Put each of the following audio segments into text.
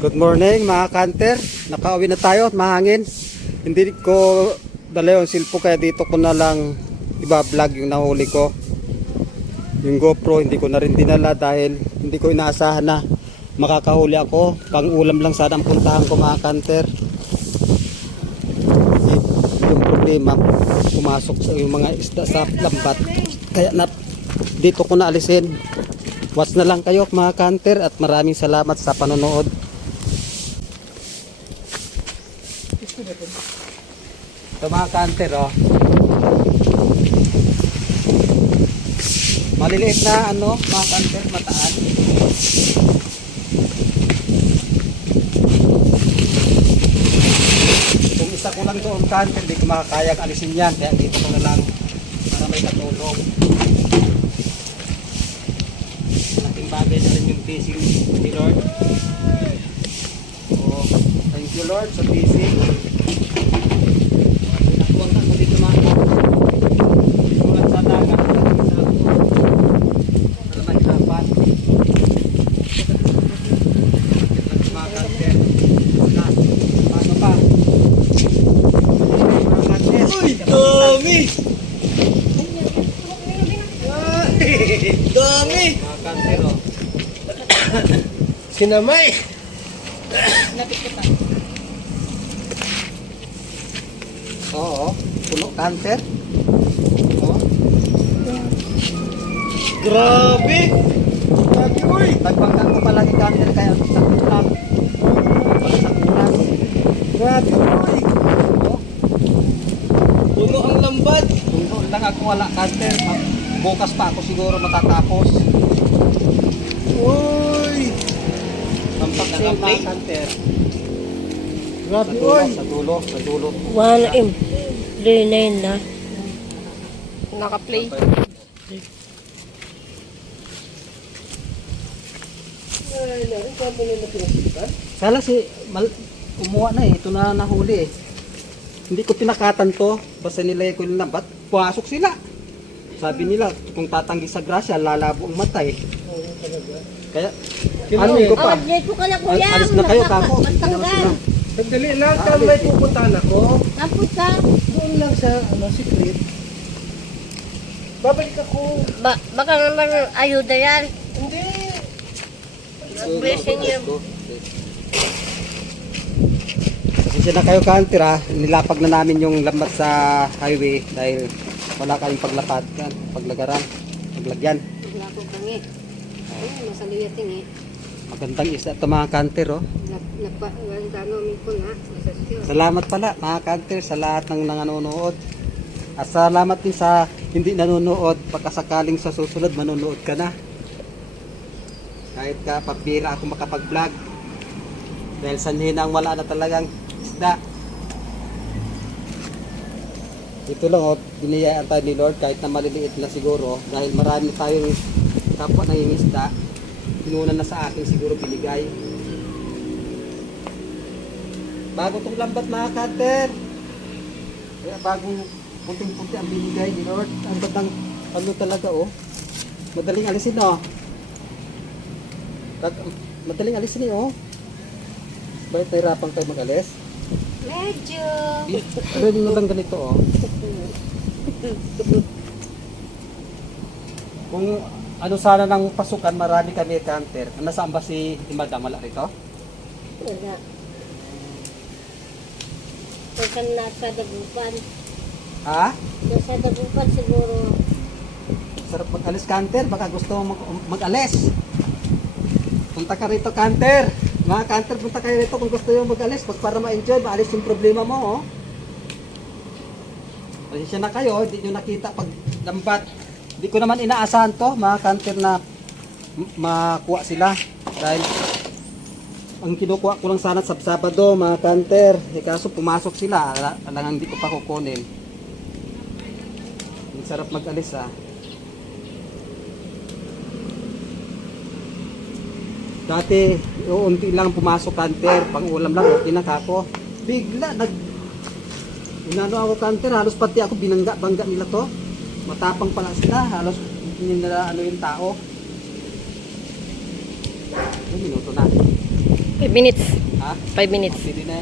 Good morning mga kanter. Nakauwi na tayo at mahangin. Hindi ko dala yung silpo kaya dito ko na lang iba-vlog yung nahuli ko. Yung GoPro hindi ko na rin dinala dahil hindi ko inaasahan na makakahuli ako. Pang ulam lang sana ang puntahan ko mga kanter. Yung problema, pumasok sa yung mga isda sa lambat. Kaya na, dito ko na alisin. Watch na lang kayo mga kanter at maraming salamat sa panonood. Ito mga kanter oh. Maliliit na ano, mga kanter, mataan. Kung isa ko lang doon kanter, di ko makakayang alisin yan. Kaya dito ko na lang para may katulong. Malaking bagay na rin yung fishing ni Lord. You Lord sa fishing. Nakuha ko dito mga Sulat sa dagat. Kanter. Na, Paano pa? Uy, dami! Dami! Mga kanter oh. Sinamay! Oo, puno kanter. Oh. Grabe! Grabe, uy! Nagbangka ko palagi kanter kaya sa kulang. Wala sa kulang. Grabe, uy! Puno ang lambat! Puno lang ako wala kanter. Bukas pa ako siguro matatapos. Uy! Ang kanter. Sa Grabe, dulo, uy! sa dulo, sa dulo. One M. Three nine na. Naka-play. Kala si mal, umuha na eh. Ito na nahuli eh. Hindi ko pinakatan to. Basta nilay ko yung lambat. Pumasok sila. Sabi nila, kung tatanggi sa grasya, lalabo ang mata eh. Kaya, ano eh? ko pa? Oh, dito ko na Al- kuya. alis na kayo, kako. Sandali lang, kung may pupuntahan ako, ka. doon lang sa, ano, secret. Babalik ako. Ba baka naman ayuda yan. Hindi! Blessing you. Pasensya na kayo kanter ha. Nilapag na namin yung lambat sa highway dahil wala kayong paglapad yan, paglagaran, paglagyan. Wala ko kangi. Ay, nasa liyating eh. Magandang isda ito mga kanter oh. Salamat pala mga kanter sa lahat ng nanonood. At salamat din sa hindi nanonood pagkasakaling sa susunod manonood ka na. Kahit ka papira ako makapag-vlog. Dahil sa hinang wala na talagang isda. Ito lang oh, biniyayaan tayo ni Lord kahit na maliliit na siguro dahil marami tayong kapwa na yung isda. Pinuna na sa akin siguro binigay. Bago tong lambat mga cutter. Kaya bagong puting-puti ang binigay ni Lord. Ang batang ano talaga oh. Madaling alisin oh. Tat- Madaling alisin eh oh. Bakit nahirapan kayo mag-alis? Medyo. Pwede na lang ganito oh. Kung ano sana ng pasukan, marami kami counter. Nasaan ba si Madam? Wala rito? Wala. Kung nasa dagupan. Ha? Nasa dagupan siguro. Sarap mag-alis canter, baka gusto mo mag- mag-alis. Punta ka rito canter. Mga canter, punta kayo rito kung gusto nyo mag-alis. Pag para ma-enjoy, maalis yung problema mo. Oh. Pasensya na kayo, hindi nyo nakita pag lambat. Hindi ko naman inaasahan to, mga canter na makuha sila. Dahil ang kinukuha ko lang sana sa Sabado, mga canter. Eh, kaso pumasok sila, ala- alangan hindi ko pa kukunin. Ang sarap mag-alis ah. Dati, unti lang pumasok kanter, pang ulam lang, okay na kako. Bigla, nag... Inano ako kanter, halos pati ako binangga-bangga nila to. Matapang pala sila, halos hindi nila ano yung tao. Ilang minuto na. 5 minutes. Ha? 5 minutes. Pwede na?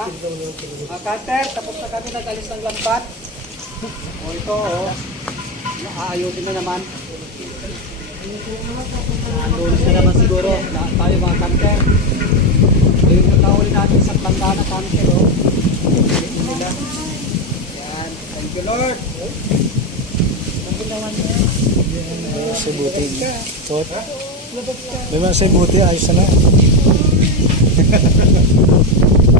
Mga cutter, tapos na kami nag-alis ng lambat. O ito, o. Aayusin na naman. Lunes na naman siguro. Na, tayo mga cutter. So yung nakahuli natin sa planggana cutter, o. Ayusin nila. You, Lord. Sa buti. Pot. May mga sa buti, ayos na.